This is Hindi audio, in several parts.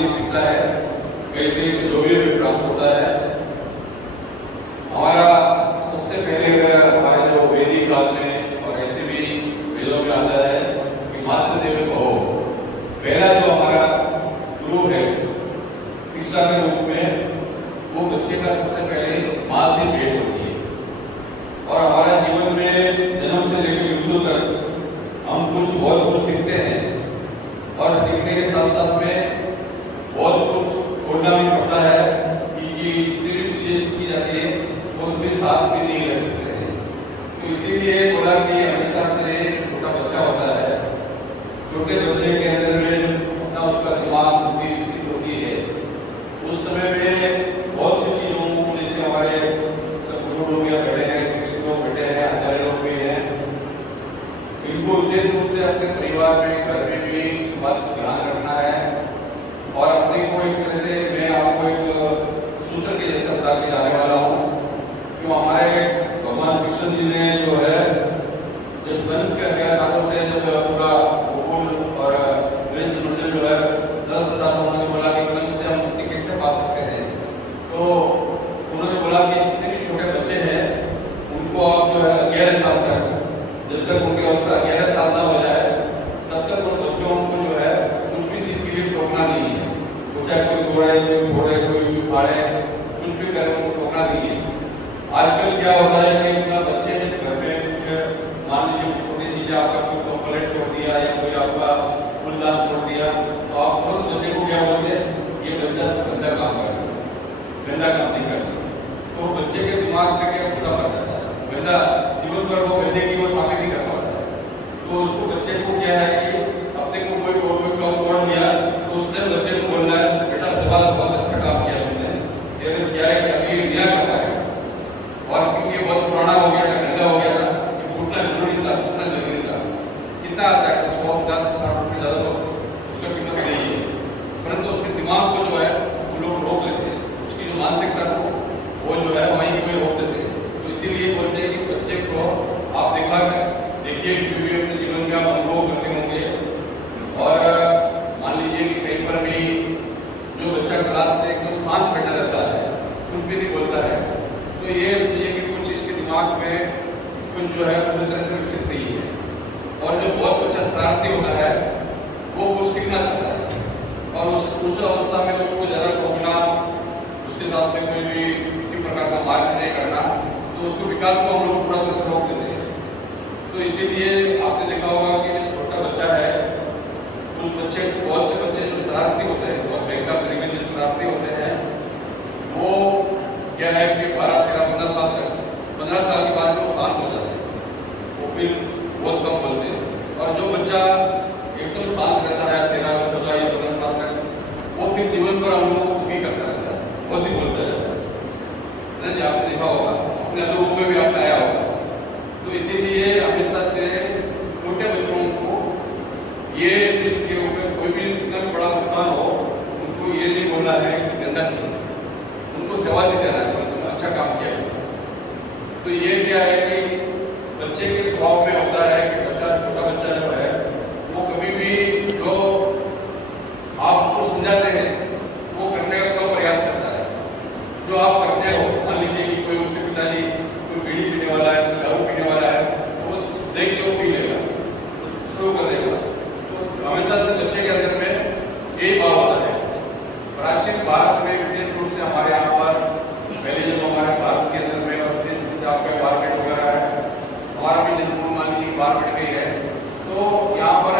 समाधि शिक्षा है, कई दिन जो भी हमें प्राप्त होता है। हमारा सबसे पहले अगर हमारे जो वैदिक काल में और ऐसे भी वेदों में आता है कि मातृदेव भव, पहला जो हमारा गुरु है शिक्षा के रूप में, वो बच्चे का सबसे पहले माँ से भेंट होती है। और हमारा जीवन में जन्म से लेकर मृत्यु तक हम बहुत कुछ सीखते हैं, और सीखने के साथ साथ में बहुत कुछ छोड़ना भी पड़ता है कि जितनी भी चीजें सीखी जाती है वो सभी साथ में नहीं रह सकते हैं। तो इसीलिए बोला कि हमेशा से छोटा बच्चा होता है, छोटे बच्चे के अंदर में अपना उसका दिमाग बुद्धि विकसित होती है। उस समय में बहुत सी चीजों को, जैसे हमारे सब गुरु लोग यहाँ बैठे हैं, शिक्षक लोग बैठे हैं, आचार्य लोग भी हैं, इनको विशेष रूप से अपने परिवार में, घर में भी बात को ध्यान रखना है। और अपने को एक तरह से मैं आपको एक सूत्र के जैसे बता के जाने वाला हूँ। जो हमारे भगवान कृष्ण जी ने जो है, जब कंस के अत्याचारों से जब पूरा गोकुल और वृंद मंडल जो है 10,000, उन्होंने बोला कि कंस से हम मुक्ति कैसे पा सकते हैं, तो उन्होंने बोला कि जितने भी छोटे बच्चे हैं उनको आप जो है 11 साल तक, जब तक उनकी अवस्था 11 साल ना हो जाए तब तक उन बच्चों को जो है कुछ भी सीख के लिए टोकना नहीं है। वो चाहे कोई दौड़े, कोई घोड़े, कोई भी फाड़े, कुछ भी करे, उनको टोकना नहीं है। आजकल क्या होता है कि अपना बच्चे घर में कुछ, मान लीजिए छोटी चीजें, आपका कोई कंप्लेंट छोड़ दिया या कोई आपका फूलदान छोड़ दिया, तो आप तुरंत बच्चे को क्या बोलते हैं, ये बच्चा गंदा काम कर रहा है, गंदा काम नहीं करता। तो बच्चे के दिमाग में क्या गुस्सा पड़ जाता है, गंदा जीवन पर वो गंदे की वो शामिल नहीं कर पाता है। तो उसको बच्चे को क्या है कि अपने को कोई गवर्नमेंट जॉब तोड़ दिया तो उसने बच्चे को बोलना है, बेटा सवाल बहुत अच्छा काम किया तुमने, तेरे क्या है कि अभी नया करना है, और क्योंकि ये बहुत पुराना हो गया था, गंदा हो गया था, ये फूटना जरूरी था, फूटना जरूरी था। कितना आता है, 150-60 रुपये ज़्यादा तो उसका कीमत नहीं है, परंतु उसके दिमाग को जो है वो लोग रोक लेते हैं, उसकी जो मानसिकता को वो जो है वहीं की वहीं रोक देते हैं। तो इसीलिए बोलते हैं कि बच्चे को आप देखिए भी अपने जीवन में आप अनुभव करते होंगे। और मान लीजिए कि कहीं पर भी जो बच्चा क्लास में एकदम शांत बैठा रहता है, कुछ भी नहीं बोलता है, तो ये समझिए कि कुछ इसके दिमाग में कुछ जो है पूरी तरह से विकसित नहीं है। और जो बहुत बच्चा शरारती होता है वो कुछ सीखना चाहता है, और उस अवस्था में उसको ज़्यादा रोकना, उसके साथ में कोई भी किसी प्रकार का मार्ग नहीं करना, तो उसको विकास को हम लोग पूरा तरह से रोक देते हैं। तो इसीलिए आपने देखा होगा कि जो छोटा बच्चा है, उस बच्चे, बहुत से बच्चे जो शरारती होते हैं, बहुत बेकार तरीके से शरारती होते हैं, वो क्या है कि 12, 13, 15 साल तक, 15 साल के बाद वो शांत हो जाते हैं, वो फिर बहुत कम बोलते हैं। और जो बच्चा एकदम शांत रहता है 13, 14 या 15 साल तक, वो फिर जीवन पर हम लोगों को भी करता रहता है, बहुत ही बोलता है। आपने देखा होगा, अपने अनुभव में भी आपने आया होगा। तो इसीलिए हमेशा से छोटे बच्चों को ये जिनके ऊपर कोई भी इतना बड़ा नुकसान हो, उनको ये नहीं बोलना है कि गंदा चीज, उनको शाबाशी देना है, तुमने अच्छा काम किया। तो ये क्या है कि बच्चे के स्वभाव में होता है कि बच्चा, छोटा बच्चा जो है वो कभी भी जो आप उसको समझाते हैं वो करने का कम प्रयास करता है। जो आप करते हो, मान लीजिए कि कोई उसके पिताजी कोई बीड़ी पीने वाला है, दारू पीने वाला है, तो वो देख के वो पी लेगा, शुरू कर देगा। तो हमेशा से बच्चे के अंदर में यही भाव होता है। प्राचीन भारत में विशेष रूप से हमारे यहाँ पर पहले जब हमारे भारत के अंदर में, और विशेष रूप से आपका मार्केट वगैरह है, हमारा भी जन्मभूमि मान लीजिए मार्केट गई है, तो यहाँ पर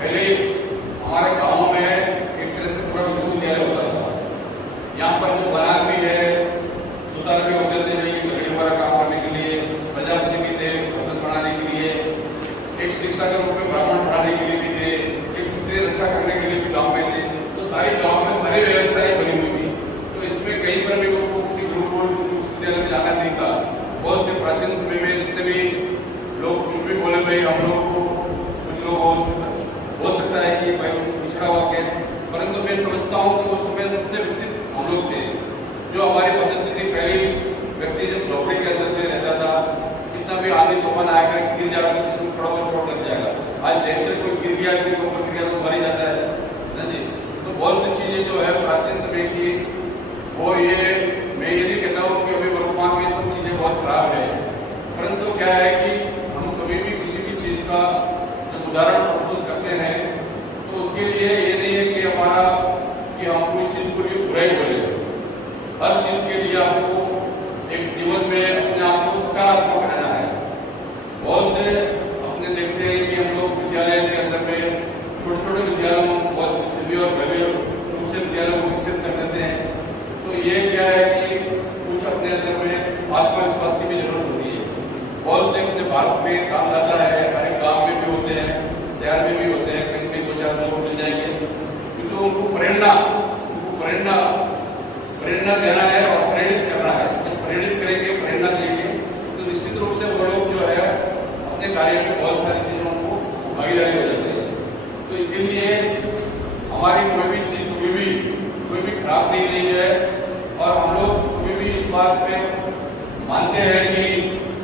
पहले हमारे गाँव में एक तरह से पूरा विश्वविद्यालय होता था। यहाँ पर जो बनार भी है, सुतार भी होते थे, लकड़ी वगैरह काम करने के लिए, प्रजापति भी थे भगत बनाने के लिए, एक शिक्षा के रूप में ब्राह्मण पढ़ाने के लिए भी थे, एक क्षत्रिय रक्षा करने के लिए भी गाँव में थे। तो सारी गाँव में सारी व्यवस्थाएं बनी हुई थी। तो इसमें कहीं पर भी उनको किसी गुरुकुल विश्वविद्यालय में जाना नहीं था। बहुत से प्राचीन समय में जितने भी लोग कुछ भी बोले, भाई हम लोग को, कुछ लोग हो सकता है कि भाई पिछड़ा हुआ के, परंतु मैं समझता हूँ कि उस समय सबसे विकसित हम लोग थे। जो हमारी पद्धति थी, पहली व्यक्ति जब झोपड़ी के अंदर में रहता था, कितना भी आदमी तूफान आकर गिर जाएगा, किसी को थोड़ा बहुत चोट लग जाएगा। आज लेटर कोई गिर गया, किसी को गिर गया तो मर ही जाता है ना जी। तो बहुत सी चीजें चीज जो है प्राचीन समय की, वो ये मैं ये नहीं कहता हूँ कि अभी वर्तमान में सब चीजें बहुत खराब है, परंतु क्या है कि हम कभी भी किसी भी चीज का जब उदाहरण प्रस्तुत करते हैं तो उसके लिए ये नहीं है कि हमारा कि हम कोई चीज को भी बुराई बोले। हर चीज के लिए आपको एक जीवन में अपने आप को सकारात्मक रहना है। बहुत से अपने देखते हैं कि हम लोग विद्यालय के अंदर में छोटे छोटे विद्यालयों में बहुत दिव्य और भव्य रूप से विद्यालयों को विकसित कर देते हैं। तो ये क्या है कि कुछ अपने अंदर में आत्मविश्वास की भी जरूरत होती है। बहुत से अपने भारत में कामदाता है, हर एक गाँव में भी होते हैं, शहर में भी होते हैं, कहीं कहीं 2-4 लोग मिल जाएंगे। तो उनको प्रेरणा देना है और प्रेरित करना है। जब प्रेरित करेंगे, प्रेरणा देंगे तो निश्चित रूप से वो लोग जो है अपने कार्य में बहुत सारी चीजों को भागीदारी हो जाते हैं। तो इसीलिए हमारी कोई भी चीज कोई भी खराब नहीं रही है, और हम लोग कभी भी इस बात पे मानते हैं कि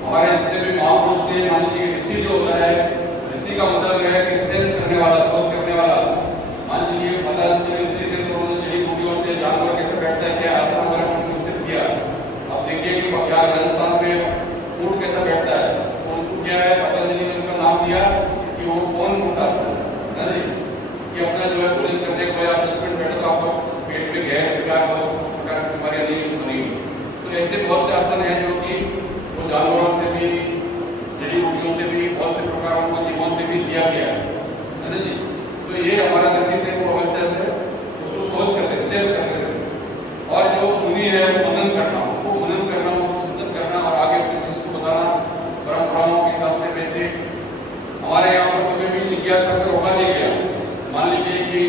हमारे जितने भी महापुरुष थे, मान लीजिए ऋषि जो होता है, ऋषि का मतलब है कि रिसर्च करने वाला, शोध करने वाला। मान लीजिए पतंजलि ऋषि थे तो उन्होंने जड़ी बूटियों से जानवर कैसे बैठता है, क्या आश्रम वगैरह विकसित किया। अब देखिए कि यहाँ राजस्थान में ऊँट कैसा बैठता है, तो उनको क्या है पतंजलि ने उसका नाम दिया कि वो कौन ऊँट आसन है ना, कि अपना जो है भोजन करने के बाद आप 10 मिनट बैठो तो आपको पेट में गैस प्रकार की बीमारियां नहीं बनेगी। तो ऐसे बहुत से आसन हैं जो कि वो जानवरों से भी, जड़ी बूटियों से भी, बहुत से प्रकारों को जीवों से भी दिया गया है ना जी। तो ये हमारा ऋषि थे, वो हमेशा से उसको शोध करते, रिसर्च करते थे। और जो मुनि है वो मनन करना, उनको चिंतन करना और आगे अपनी चीज को बताना परंपराओं के हिसाब से। वैसे हमारे यहाँ पर कभी भी जिज्ञासा कर रोका नहीं गया। मान लीजिए कि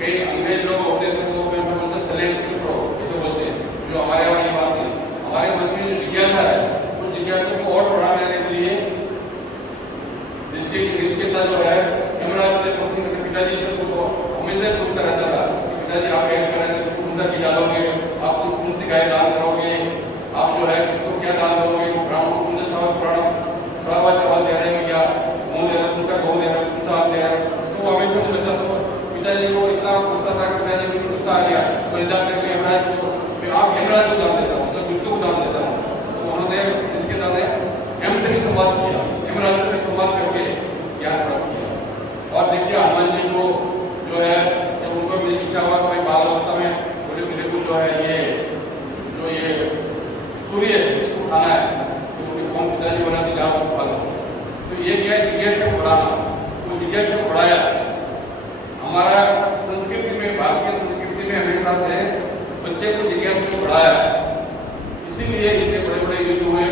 कई अंग्रेज लोग होते थे तो बोलते सलेंट चुप रहो, ऐसे बोलते हैं, जो हमारे यहाँ ये बात नहीं। हमारे मन में जो जिज्ञासा है, उस जिज्ञासा को और बढ़ाने के लिए जिसकी निष्ठता जो है, यमराज से पिताजी से तो हमेशा पूछता रहता था, पिताजी आप यह कर रहे थे, कौन सा की डालोगे, आप कौन सी गाय दान करोगे, आप जो है किसको क्या दान करोगे, ब्राह्मण को कौन सा चावल प्राण सड़ावा चावल दे रहे हैं, या गेहूं दे रहे, कौन सा गेहूं दे रहे, कौन सा आम दे रहे। तो वो हमेशा से बच्चा तो पिताजी को इतना गुस्सा था, पिताजी को गुस्सा आ गया, बलिदान करके यमराज को, फिर आप यमराज को दान देता हूँ, मतलब मृत्यु को दान देता हूँ। तो उन्होंने इसके साथ यम से भी संवाद किया, यमराज से भी संवाद करके ज्ञान प्राप्त किया। और देखिए हनुमान जी को जो है, जब उनको मेरी इच्छा हुआ कोई बाल अवस्था में बोले मेरे को जो है ये सूर्य इसको खाना है, तो उनके कौन पिताजी बना दिया आपको खा लो। तो ये क्या है, जिज्ञासा को बढ़ाना, तो जिज्ञासा को बढ़ाया। हमारा संस्कृति में, भारतीय संस्कृति में हमेशा से बच्चे को जिज्ञासा को बढ़ाया। इसीलिए इतने बड़े बड़े युद्ध हुए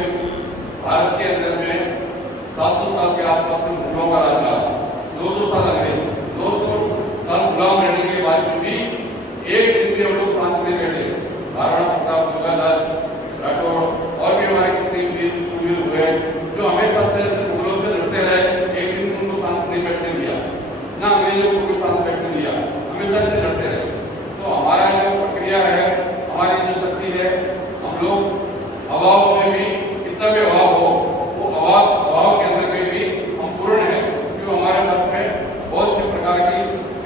भारत के अंदर में। 700 साल के आसपास में मुगलों का राज रहा, 200 साल लगे। 200 साल गुलाम रहने के बाद भी एक दिन भी हम लोग शांत नहीं बैठे। महाराणा प्रताप, गंगाधर, राठौड़ और भी हमारे कितने वीर हुए जो हमेशा से मुगलों से लड़ते रहे, एक दिन उनको शांत नहीं बैठने दिया, ना अंग्रेजों को भी शांत बैठने दिया, हमेशा से लड़ते रहे। तो हमारा जो प्रक्रिया है, हमारी जो शक्ति है, हम लोग अभाव में भी, कितना भी अभाव हो, वो अभाव के अंदर में भी हम पूर्ण है, क्योंकि हमारे पास में बहुत से प्रकार की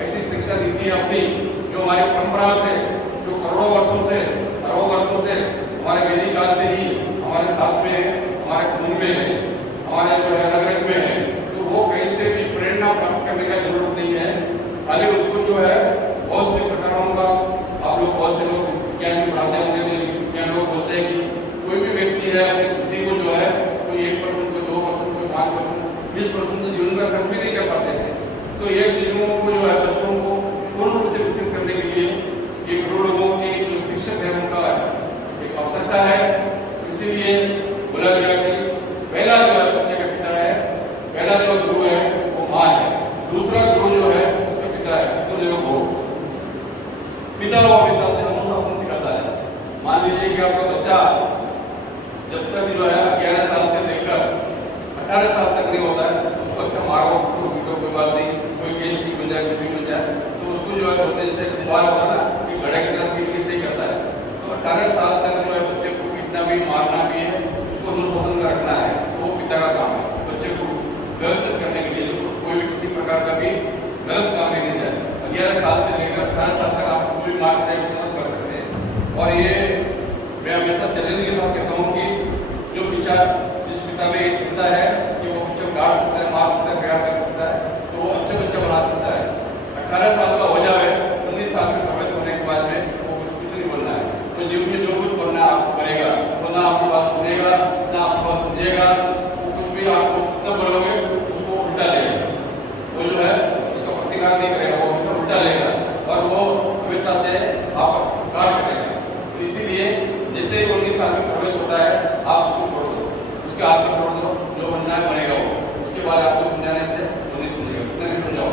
ऐसी शिक्षा नीति है अपनी, जो हमारी परंपरा से, जो करोड़ों वर्षों से, अरबों वर्षों से, हमारे वैदिक काल से ही हमारे साथ में है, हमारे खून में है, हमारे जो है रग में है। तो वो कहीं से भी प्रेरणा प्राप्त करने का जरूरत नहीं है, खाली उसको जो है बहुत से प्रकारों का, आप लोग बहुत से लोग ज्ञान पढ़ाते होंगे, ज्ञान लोग बोलते हैं कि कोई भी व्यक्ति है अपनी बुद्धि को जो है कोई 1%, कोई 2%, कोई 5%, 20% तो जीवन में खर्च भी नहीं कर पाते हैं। तो ये चीजों को जो है बच्चों को पूर्ण रूप से विकसित करने के लिए ये गुरु लोगों की जो शिक्षक है उनका एक आवश्यकता है। इसीलिए बोला गया कि पहला जो है बच्चे का पिता है, पहला जो गुरु है वो माँ है, दूसरा गुरु जो है उसका पिता है। तो देखो पिता वो हमेशा से अनुशासन सिखाता है। मान लीजिए कि आपका बच्चा जब तक जो है 11 साल से लेकर 18 साल तक नहीं होता है, उसको अच्छा मारो, कोई बात नहीं, कोई केस भी मिल जाए, कुछ भी मिल जाए, तो उसको जो है बोलते जैसे कुमार होता है ना कि घड़े की तरफ पीट के सही करता है। तो 18 साल तक जो है बच्चे को पीटना भी, मारना भी है, उसको अनुशासन में रखना है, तो वो पिता का काम है बच्चे को व्यवस्थित करने के लिए। कोई भी किसी प्रकार का भी गलत काम नहीं जाए। 11 साल से लेकर 18 साल तक आप 18 साल का हो जाए, 19 साल में प्रवेश होने के बाद में वो कुछ नहीं बोलना है। तो जीवन में जो कुछ बोलना आपको करेगा, वो ना आपकी बात सुनेगा, ना आपकी बात समझेगा। वो कुछ भी आपको न बोलोगे उसको उल्टा लेगा, वो जो है उसका प्रतिकार नहीं करेगा, वो हमेशा उल्टा लेगा और वो हमेशा से आप काट करेगा। तो इसीलिए जैसे ही 19 साल में प्रवेश होता है आप उसको छोड़ दो, उसके हाथ में छोड़ दो, जो बनना है बनेगा वो। उसके बाद आपको समझाने से वो नहीं समझेगा, कितना भी समझाओ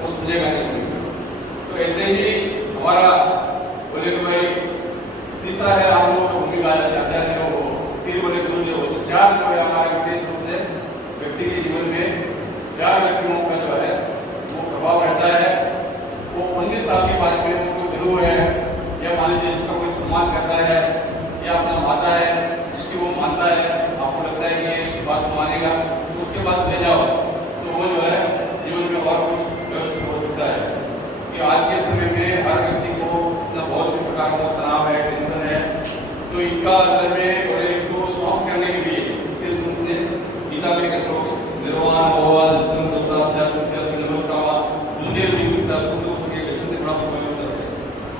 वो समझेगा नहीं। तो ऐसे ही हमारा बोले कि भाई तीसरा है आप लोगों की भूमिका आचार्य हो, फिर बोले गुरुदेव हो। तो 4 जो है हमारे विशेष रूप से व्यक्ति के जीवन में 4 व्यक्तियों का जो है वो प्रभाव रहता है। वो 19 साल के बाद में कोई गुरु है या मान लीजिए जिसका कोई सम्मान करता है या अपना माता है जिसकी वो मानता है, आपको लगता है कि इसकी बात मानेगा, तो उसके पास ले जाओ, तो वो जो है जीवन में और कुछ व्यवस्थित हो सकता है। कि आज के समय में हर व्यक्ति को अपना बहुत से प्रकार का तनाव है, टेंशन है, तो इनका अंदर में और एक को समाप्त करने के लिए इसे सुनते गीता में कैसे हो निर्वाण भगवान संतोषा निरवकामा मुझे विमुक्ता सुंदर सुखे गच्छन्ति प्राप्त होते।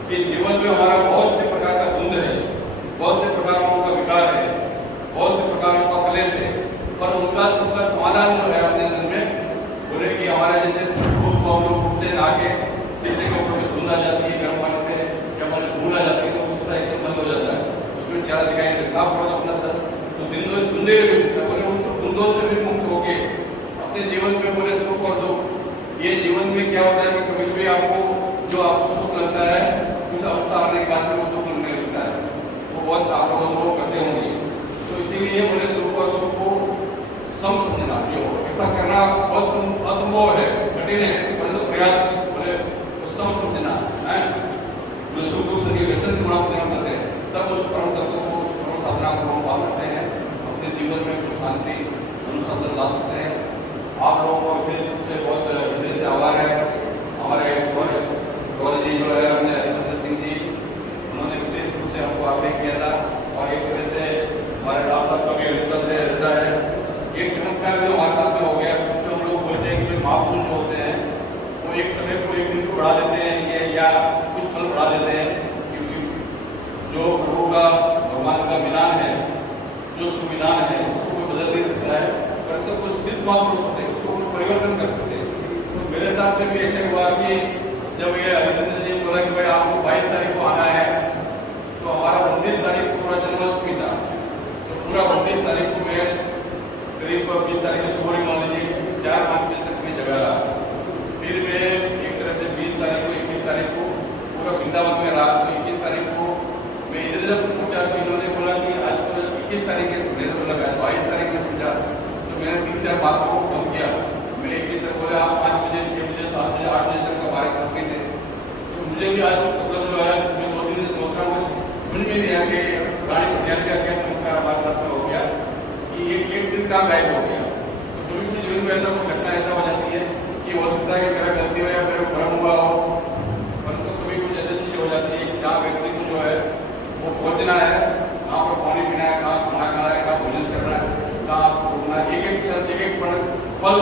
कि जीवन में हमारा बहुत से प्रकार का द्वंद्व है, बहुत से प्रकारों का विकार है, बहुत से प्रकारों का क्लेश है, पर उनका सबका समाधान जो है अपने अंदर में बोले कि हमारा जैसे उसको हम लोग खुद से नहा शीशे के ऊपर धुंध आ जाती है गर्म पानी से या मान धूल आ जाती है तो उसका एकदम बंद हो जाता है, उसमें चेहरा दिखाई नहीं साफ हो अपना सर। तो धुंधे बोले उन धुंधों से भी मुक्त होके अपने जीवन में बोले सुख और दुख। ये जीवन में क्या होता है कि कभी कभी आपको जो आपको सुख लगता है कुछ अवस्था आने के बाद में वो दुख लगने लगता है, वो बहुत आपको अनुभव करते होंगे। तो इसीलिए बोले दुख और सुख को सम समझना, जो ऐसा करना बहुत असंभव है, कठिन है, परंतु प्रयास बोले सम समझना है। जो सुख दुख से वचन गुणा देना करते हैं तब उस परम तत्व को परम साधना को हम पा सकते हैं, अपने जीवन में कुछ शांति अनुशासन ला सकते हैं। आप लोगों को विशेष रूप से बहुत हृदय से आभार है। हमारे गौरी जी जो है अपने हरिश्चंद्र सिंह जी, उन्होंने विशेष रूप से हमको आग्रह किया था और एक तरह से हमारे डॉक्टर साहब का भी हमेशा से रहता है। एक चमत्कार जो हमारे साथ में हो गया, जो हम लोग बोलते हैं कि महापुरुष जो होते हैं वो एक समय को एक दिन को बढ़ा देते हैं या कुछ पल बढ़ा देते हैं, क्योंकि जो प्रभु का भगवान का मिलान है, जो सुमिलान है उसको कोई बदल नहीं सकता है, परंतु कुछ सिद्ध महापुरुष होते हैं उसको परिवर्तन कर सकते हैं। तो मेरे साथ में भी ऐसे हुआ कि जब ये हरिश्चंद्र जी बोला कि भाई आपको 22 तारीख को आना है, तो हमारा 19 तारीख को पूरा जन्माष्टमी था, तो पूरा 19 तारीख को मैं करीब 20 तारीख को सुबह मान लीजिए 4-5 बजे तक मैं जगा रहा। फिर मैं एक तरह से 20 तारीख को 21 तारीख को पूरा वृंदावन में रहा। तो 21 तारीख को मैं इधर जब पहुंचा तो इन्होंने बोला कि आज तो 21 तारीख है, तो मैंने बोला 22 तारीख में समझा, तो मैंने 3-4 बातों को कम किया। मैं 21 तक बोला आप 5 बजे 6 बजे 7 बजे 8 बजे तक हमारे घर पे थे। तो मुझे भी आज मतलब जो है मैं 2 दिन से सोच रहा हूँ, समझ में नहीं आया कि रानी पटियाली का क्या चमत्कार हमारे साथ में हो गया कि एक दिन कहाँ गायब हो गया। तो कभी कभी जीवन में ऐसा कोई घटना ऐसा हो जाती है कि हो सकता है कि मेरा गलती हो या मेरा भ्रम हुआ हो, परंतु कभी कुछ ऐसी चीज़ हो जाती है कि जहाँ व्यक्ति को जो है वो पहुँचना है, कहाँ पर पानी पीना है, कहाँ खाना खाना है, कहाँ भोजन करना है, कहाँ आपको रुकना है, एक एक पल